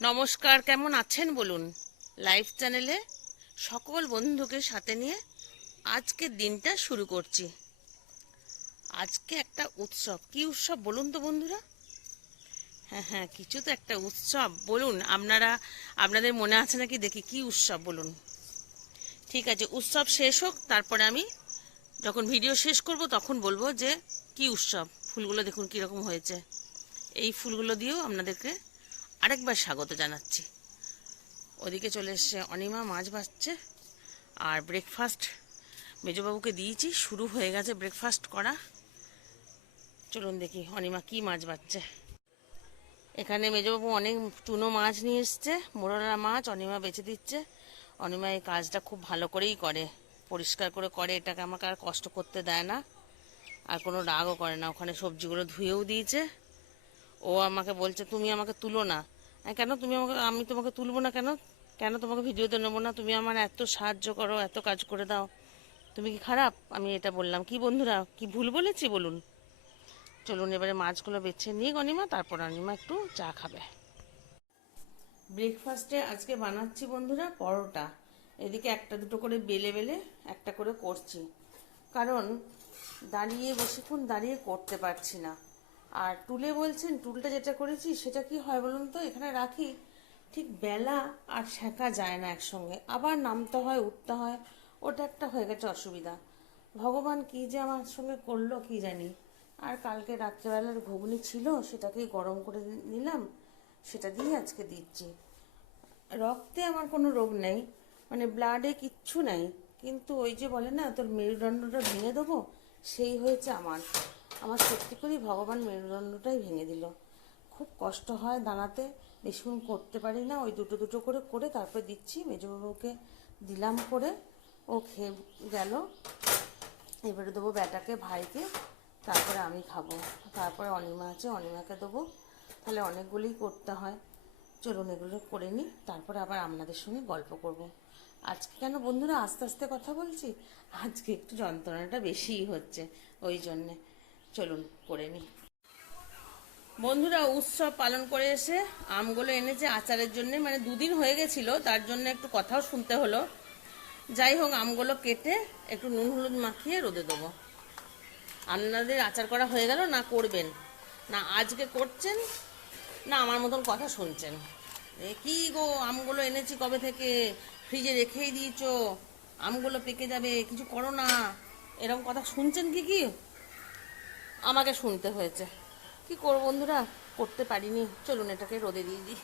নমস্কার, কেমন আছেন বলুন? লাইভ চ্যানেলে সকল বন্ধুকে সাথে নিয়ে আজকের দিনটা শুরু করছি। আজকে একটা উৎসব। কি উৎসব বলুন তো বন্ধুরা? হ্যাঁ হ্যাঁ কিছু তো একটা উৎসব। বলুন, আপনারা, আপনাদের মনে আছে নাকি? দেখি, কি উৎসব বলুন? ঠিক আছে, উৎসব শেষ হোক, তারপরে আমি যখন ভিডিও শেষ করব, তখন বলব যে কি উৎসব? ফুলগুলো দেখুন কীরকম হয়েছে। এই ফুলগুলো দিয়েও আপনাদেরকে আরেকবার স্বাগত জানাচ্ছি। ওদিকে চলে এসছে অনিমা, মাছ ভাজছে আর ব্রেকফাস্ট মেজবাবুকে দিয়েছি, শুরু হয়ে গেছে ব্রেকফাস্ট করা। চলুন দেখি অনিমা কি মাছ ভাজছে। এখানে মেজবাবু অনেক চুনো মাছ নিয়ে এসছে মোরলা মাছ অনিমা বেছে দিচ্ছে। অনিমা এই কাজটা খুব ভালো করেই করে, পরিষ্কার করে করে, এটাকে আমাকে আর কষ্ট করতে দেয় না। আর কোনো রাগও করে না, ওখানে সবজিগুলো ধুয়েও দিয়েছে। ও আমাকে বলছে, তুমি আমাকে তুলো না। কেন তুমি আমাকে আমি তোমাকে তুলবো না কেন? কেন তোমাকে ভিডিওতে নেব না? তুমি আমার এত সাহায্য করো, এত কাজ করে দাও। তুমি কি খারাপ? আমি এটা বললাম। কি বন্ধুরা, কি ভুল বলেছি বলুন? চলুন এবারে মাছগুলো বেছে নিয়ে অনিমা তারপর অনিমা একটু চা খাবে। ব্রেকফাস্টে আজকে বানাচ্ছি বন্ধুরা পরোটা। এদিকে একটা দুটো করে বেলে বেলে একটা করে করছি। কারণ দাঁড়িয়ে বেশিক্ষণ দাঁড়িয়ে করতে পারছি না। আর টুলে বলছেন, টুলটা যেটা করেছি সেটা কি হয় বলুন তো? এখানে রাখি, ঠিক বেলা আর শেখা যায় না একসঙ্গে। আবার নামতে হয়, উঠতে হয়, ওটা একটা হয়ে গেছে অসুবিধা। ভগবান কি যে আমার সঙ্গে করল কি জানি। আর কালকে রাত্রেবেলার ঘুগনি ছিল, সেটাকেই গরম করে নিলাম, সেটা দিয়ে আজকে দিচ্ছি। রক্তে আমার কোনো রোগ নেই মানে ব্লাডে কিচ্ছু নেই, কিন্তু ওই যে বলে না, তোর মেরুদণ্ডটা ভেঙে দেবো, সেই হয়েছে আমার। আমার সত্যি করেই ভগবান মেরুদণ্ডটাই ভেঙে দিল। খুব কষ্ট হয় দাঁড়াতে বেশিক্ষণ করতে পারি না, ওই দুটো দুটো করে করে তারপরে দিচ্ছি, মেজবাবুকে দিলাম করে, ও খেয়ে গেল। এবারে দেবো ব্যাটাকে, ভাইকে, তারপরে আমি খাব। তারপরে অনিমা আছে, অনিমাকে দেবো। তাহলে অনেকগুলোই করতে হয়। চলুন এগুলো করে নিই, তারপরে আবার আপনাদের সঙ্গে গল্প করব। আজকে কেন বন্ধুরা আস্তে আস্তে কথা বলছি? আজকে একটু যন্ত্রণাটা বেশিই হচ্ছে, ওই জন্যে। চলুন করে নিই বন্ধুরা উৎসব পালন করে এসে আমগুলো এনেছে আচারের জন্য। মানে দুদিন হয়ে গেছিল, তার জন্য একটু কথাও শুনতে হলো। যাই হোক, আমগুলো কেটে একটু নুন হলুদ মাখিয়ে রোদে দেবো। আপনাদের আচার করা হয়ে গেল, না করবেন? না আজকে করছেন, না আমার মতন কথা শুনছেন? কি গো, আমগুলো এনেছি কবে থেকে? ফ্রিজে রেখেই দিয়েছ। আমগুলো পেকে যাবে, কিছু করো না। এরকম কথা শুনছেন কি কি? আমাকে শুনতে হয়েছে। কি করব বন্ধুরা? করতে পারিনি। চলুন এটাকে রোদে দিয়ে দিই।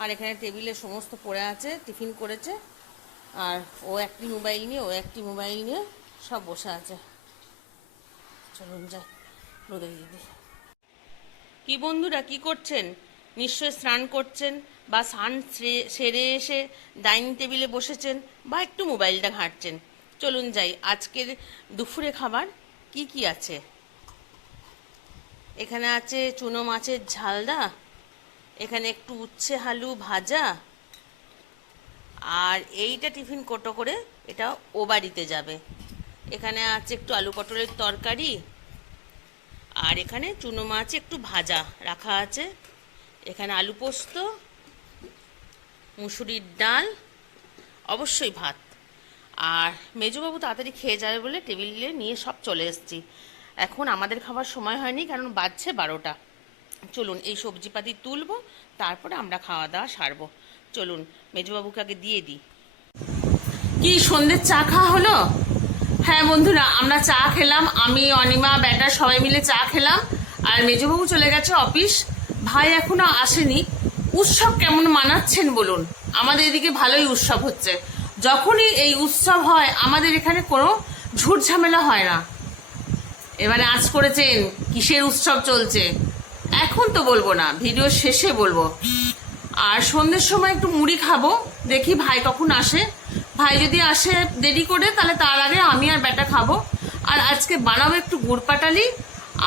আর এখানে টেবিলে সমস্ত পড়ে আছে, টিফিন করেছে। আর ও একটি মোবাইল নিয়ে, ও একটি মোবাইল নিয়ে সব বসে আছে। চলুন যাই, রোদে দিয়ে দিই। কি বন্ধুরা, কি করছেন? নিশ্চয় স্নান করছেন বা স্নান সেরে এসে ডাইনিং টেবিলে বসেছেন বা একটু মোবাইলটা ঘাঁটছেন? চলুন যাই। আজকের দুপুরে খাবার কি কি আছে? এখানে আছে চুনো মাছের ঝালদা, এখানে একটু উচ্ছে আলু ভাজা, আর এইটা টিফিন কোটো করে এটা ও বাড়িতে যাবে। এখানে আছে একটু আলু পটলের তরকারি, আর এখানে চুনো মাছ একটু ভাজা রাখা আছে। এখানে আলু পোস্ত, মুসুরির ডাল, অবশ্যই ভাত। আর মেজুবাবু তাড়াতাড়ি খেয়ে যাবে বলে টেবিলে নিয়ে সব চলে এসেছি। এখন আমাদের খাবার সময় হয়নি, কারণ বাজছে বারোটা। চলুন, এই সবজিপাতি তুলবো, তারপরে আমরা খাওয়া দাওয়া সারবো। চলুন, মেজুবাবুকে আগে দিয়ে দিই। কি সন্ধ্যের চা খাওয়া হলো? হ্যাঁ বন্ধুরা, আমরা চা খেলাম, আমি, অনিমা ব্যাটার সবাই মিলে চা খেলাম, আর মেজবাবু চলে গেছে অফিস। ভাই এখনও আসেনি। উৎসব কেমন মানাচ্ছেন বলুন? আমাদের এদিকে ভালোই উৎসব হচ্ছে। যখনই এই উৎসব হয়, আমাদের এখানে কোনো ঝুট ঝামেলা হয় না। এবারে আজ করেছেন, কিসের উৎসব চলছে? এখন তো বলব না, ভিডিও শেষে বলব। আর সন্ধ্যের সময় একটু মুড়ি খাব, দেখি ভাই কখন আসে। ভাই যদি আসে দেরি করে, তাহলে তার আগে আমি আর ব্যাটা খাব। আর আজকে বানাবো একটু গুড় পাটালি,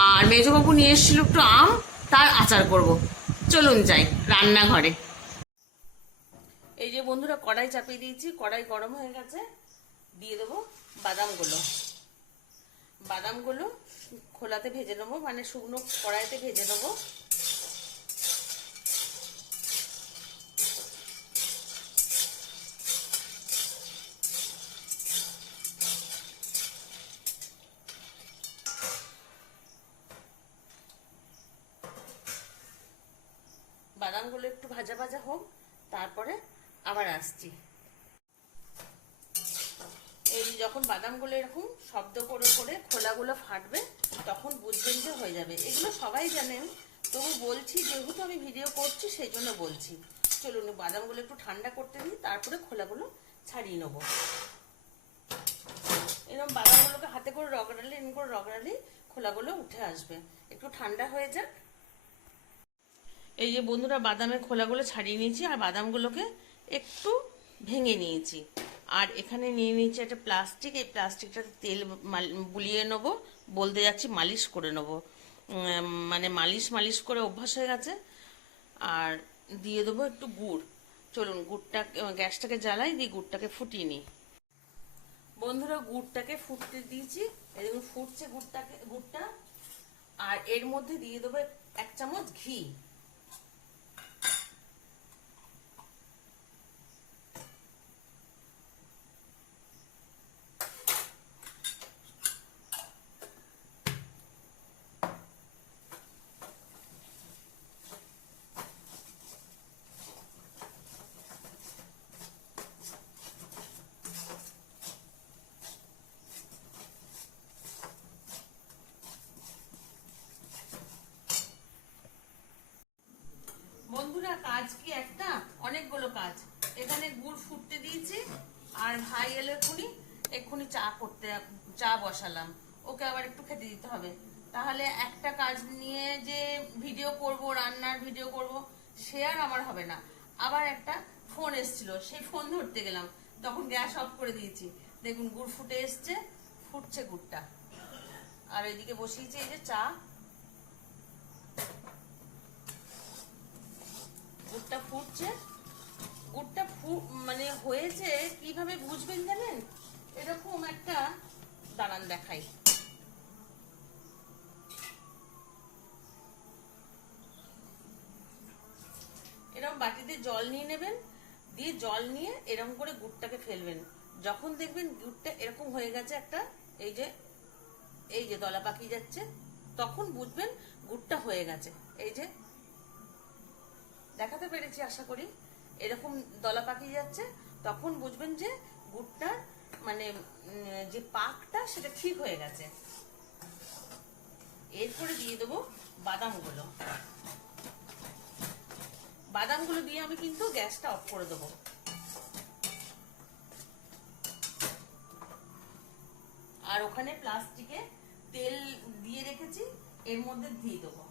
আর মেজবাবু নিয়ে এসেছিল একটু আম, তার আচার করব। চলুন যাই, রান্নাঘরে। এই যে বন্ধুরা কড়াই চাপিয়ে দিয়েছি, কড়াই গরম হয়ে গেছে। দিয়ে দেবো বাদামগুলো। বাদামগুলো খোলাতে ভেজে নেব মানে শুকনো কড়াইতে ভেজে নেব। বাদামগুলো একটু ভাজা ভাজা হোক, তারপরে আবার আসছি। এই যখন বাদামগুলো এরকম শব্দ করে করে খোলাগুলো ফাটবে, তখন বুঝবেন যে হয়ে যাবে। এগুলো সবাই জানেন, তবু বলছি, যেহেতু আমি ভিডিও করছি, সেই জন্য বলছি। চলুন, বাদামগুলো একটু ঠান্ডা করতে দিই, তারপরে খোলাগুলো ছাড়িয়ে নেব। এরকম বাদামগুলোকে হাতে করে রগড়ালে, এরকম করে রগড়ালে, খোলাগুলো উঠে আসবে। একটু ঠান্ডা হয়ে যাক। এই যে বন্ধুরা, বাদামের খোলাগুলো ছাড়িয়ে নিয়েছি, আর বাদামগুলোকে একটু ভেঙে নিয়েছি। আর এখানে নিয়ে নিয়েছি একটা প্লাস্টিক, এই প্লাস্টিকটাতে তেল বুলিয়ে নেব, বলতে যাচ্ছি মালিশ করে নেব। মানে মালিশ মালিশ করে অভ্যাস হয়ে গেছে। আর দিয়ে দেবো একটু গুড়। চলুন, গুড়টা গ্যাসটাকে জ্বালাই, দিয়ে গুড়টাকে ফুটিয়ে নিই। বন্ধুরা, গুড়টাকে ফুটতে দিয়েছি। এরকম ফুটছে গুড়টাকে, গুড়টা। আর এর মধ্যে দিয়ে দেবো এক চামচ ঘি। বন্ধুরা কাজ কি একটা? অনেকগুলো কাজ। এখানে গুড় ফুটতে দিয়েছি, আর ভাই এলো এক্ষুনি এক্ষুনি চা করতে, চা বসালাম। ওকে আবার একটু খেতে দিতে হবে। তাহলে একটা কাজ নিয়ে যে ভিডিও করব, রান্নার ভিডিও করব, সে আর আমার হবে না। আবার একটা ফোন এসছিল, সেই ফোন ধরতে গেলাম। তখন গ্যাস অফ করে দিয়েছি। দেখুন, গুড় ফুটে এসছে, ফুটছে গুড়টা। আর এদিকে বসিয়েছি এই যে চা। গুড়টা ফুটছে। গুড়টা মানে হয়েছে কীভাবে বুঝবেন জানেন? এরকম একটা দাঁড়ান দেখাই। এরকম বাটিতে জল নিয়ে নেবেন, দিয়ে জল নিয়ে এরকম করে গুড়টাকে ফেলবেন। যখন দেখবেন গুড়টা এরকম হয়ে গেছে একটা, এই যে এই যে দলা পাকিয়ে যাচ্ছে, তখন বুঝবেন গুড়টা হয়ে গেছে। এই যে দেখাতে পেরেছি, আশা করি। এরকম দলা পাকিয়ে যাচ্ছে, তখন বুঝবেন যে গুড়টা মানে যে পাকটা, সেটা ঠিক হয়ে গেছে। এরপরে দিয়ে দেবো বাদামগুলো। বাদামগুলো দিয়ে আমি কিন্তু গ্যাসটা অফ করে দেবো। আর ওখানে প্লাস্টিকে তেল দিয়ে রেখেছি, এর মধ্যে দিয়ে দেবো।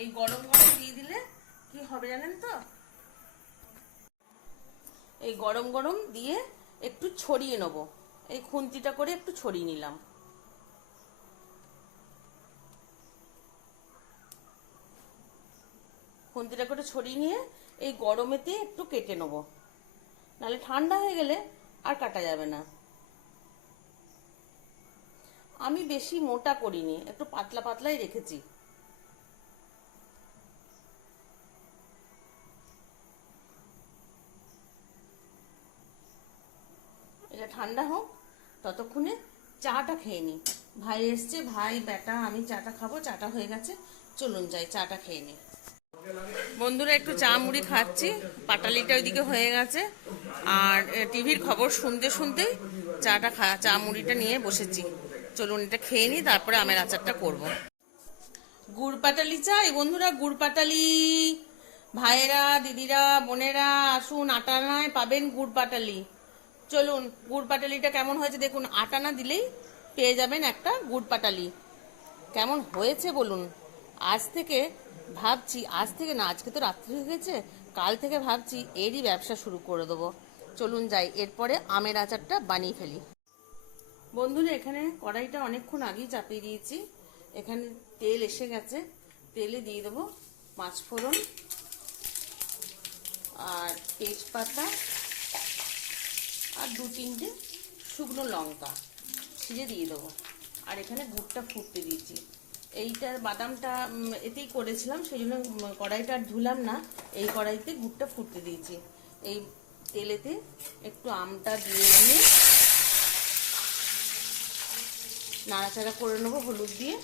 এই গরম গরম দিয়ে দিলে কি হবে জানেন তো? এই গরম গরম দিয়ে একটু ছড়িয়ে নেব। এই খুন্তিটা করে একটু ছড়িয়ে নিলাম। খুন্তিটা করে ছড়িয়ে নিয়ে এই গরমেতে একটু কেটে নেব। নাহলে ঠান্ডা হয়ে গেলে আর কাটা যাবে না। আমি বেশি মোটা করিনি, একটু পাতলা পাতলাই রেখেছি এটা ঠান্ডা হোক, ততক্ষণে চাটা খেয়ে নিই ভাই এসছে, ভাই বেটা আমি চাটা খাব, চাটা হয়ে গেছে, চলুন যাই, চাটা খেয়ে নিই বন্ধুরা, একটু চা মুড়ি খাচ্ছি, পাটালিটা ওইদিকে হয়ে গেছে, আর টিভির খবর শুনতে শুনতেই চাটা খা, চা মুড়িটা নিয়ে বসেছি। চলুন এটা খেয়ে নিই তারপরে আমের আচারটা করব। গুড় পাটালি চাই, বন্ধুরা গুড় পাটালি ভাইয়েরা, দিদিরা, বোনেরা, আসুন আটানায় পাবেন গুড় পাটালি চলুন, গুড় পাটালিটা কেমন হয়েছে দেখুন আটানা দিলেই পেয়ে যাবেন একটা গুড় পাটালি। কেমন হয়েছে বলুন? আজ থেকে ভাবছি, আজ থেকে না, আজকে তো রাত্রি হয়ে গেছে, কাল থেকে ভাবছি এরই ব্যবসা শুরু করে দেবো। চলুন যাই, এরপরে আমের আচারটা বানিয়ে ফেলি। বন্ধুরা, এখানে কড়াইটা অনেকক্ষণ আগেই চাপিয়ে দিয়েছি। এখানে তেল এসে গেছে, তেলে দিয়ে দেবো পাঁচ ফোড়ন আর তেজপাতা আর দু তিনটে শুকনো লঙ্কা ছিঁড়ে দিয়ে দেবো। আর এখানে গুড়টা ফুটতে দিয়েছি। এইটার বাদামটা এতেই করেছিলাম সেই জন্য কড়াইটা আর ধুলাম না। এই কড়াইতে গুড়টা ফুটতে দিয়েছি। এই তেলেতে একটু আমটা দিয়ে দিয়ে নাড়াচাড়া করে নেব হলুদ দিয়ে।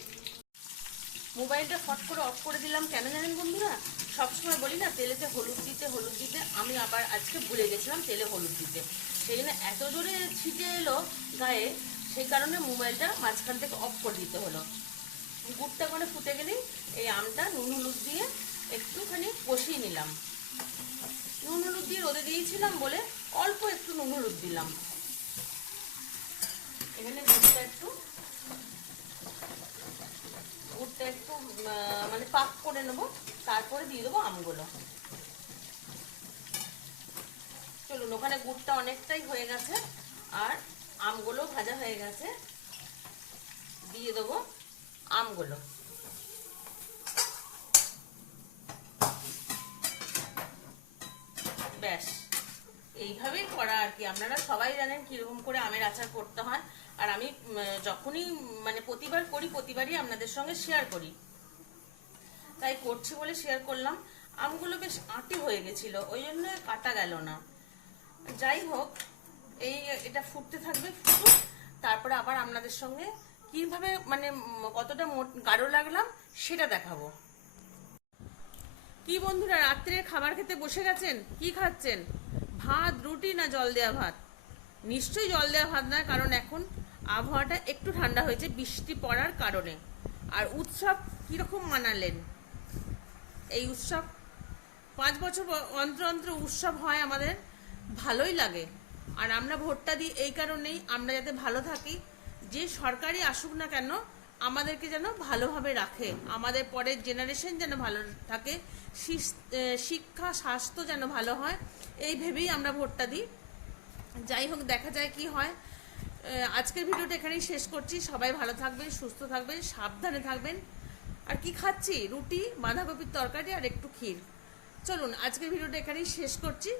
মোবাইলটা ফট করে অফ করে দিলাম। কেন জানেন বন্ধুরা? সবসময় বলি না তেলেতে হলুদ দিতে হলুদ দিতে, আমি আবার আজকে ভুলে গেছিলাম তেলে হলুদ দিতে। সেই জন্য এত জোরে ছিটে এলো গায়ে, সেই কারণে মোবাইলটা মাঝখান থেকে অফ করে দিতে হলো। গুড়টা করে ফুটে গেলেই এই আমটা নুন হলুদ দিয়ে একটুখানি কষিয়ে নিলাম। নুন হলুদ দিয়ে রোদে দিয়েছিলাম বলে অল্প একটু নুন হলুদ দিলাম। এখানে গুড়টা একটু গুড়টা একটু মানে পাক করে নেব, তারপরে দিয়ে দেবো আমগুলো। চলুন, ওখানে গুড়টা অনেকটাই হয়ে গেছে, আর আমগুলো ভাজা হয়ে গেছে। দিয়ে দেবো আমগুলো। ব্যাস, এইভাবেই করা আর কি। আপনারা সবাই জানেন কীরকম করে আমের আচার করতে হয়। আর আমি যখনই মানে প্রতিবার করি, প্রতিবারই আপনাদের সঙ্গে শেয়ার করি। তাই করছি বলে শেয়ার করলাম। আমগুলো বেশ আঁটি হয়ে গেছিল, ওই জন্য কাটা গেল না। যাই হোক, এই, এটা ফুটতে থাকবে, ফুটুক। তারপরে আবার আপনাদের সঙ্গে কীভাবে মানে কতটা গাঢ় লাগলাম, সেটা দেখাবো। কি বন্ধুরা, রাত্রে খাবার খেতে বসে গেছেন? কি খাচ্ছেন? ভাত, রুটি না জল দেওয়া ভাত? নিশ্চয়ই জল দেওয়া ভাত না কারণ এখন আবহাওয়াটা একটু ঠান্ডা হয়েছে, বৃষ্টি পড়ার কারণে। আর উৎসব কীরকম মানালেন? এই উৎসব, পাঁচ বছর অন্তর অন্তর উৎসব হয় আমাদের, ভালোই লাগে। আর আমরা ভোটটা দিই এই কারণেই আমরা যাতে ভালো থাকি, যে সরকারি আসুক না কেন, আমাদেরকে যেন ভালোভাবে রাখে। আমাদের পরের জেনারেশন যেন ভালো থাকে শিক্ষা, স্বাস্থ্য যেন ভালো হয়, এই ভেবেই আমরা ভোটটা দিই। যাই হোক, দেখা যায় কি হয় আজকের ভিডিওটা এখানেই শেষ করছি। সবাই ভালো থাকবেন, সুস্থ থাকবেন, সাবধানে থাকবেন। আর কি খাচ্ছি? রুটি, বাঁধাকপির তরকারি আর একটু ক্ষীর। চলুন, আজকের ভিডিওটা এখানেই শেষ করছি।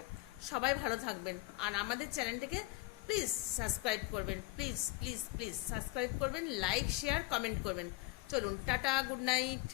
সবাই ভালো থাকবেন। আর আমাদের চ্যানেলটাকে প্লিজ সাবস্ক্রাইব করবেন। প্লিজ প্লিজ প্লিজ সাবস্ক্রাইব করবেন, লাইক, শেয়ার, কমেন্ট করবেন। চলুন, টাটা, গুড নাইট।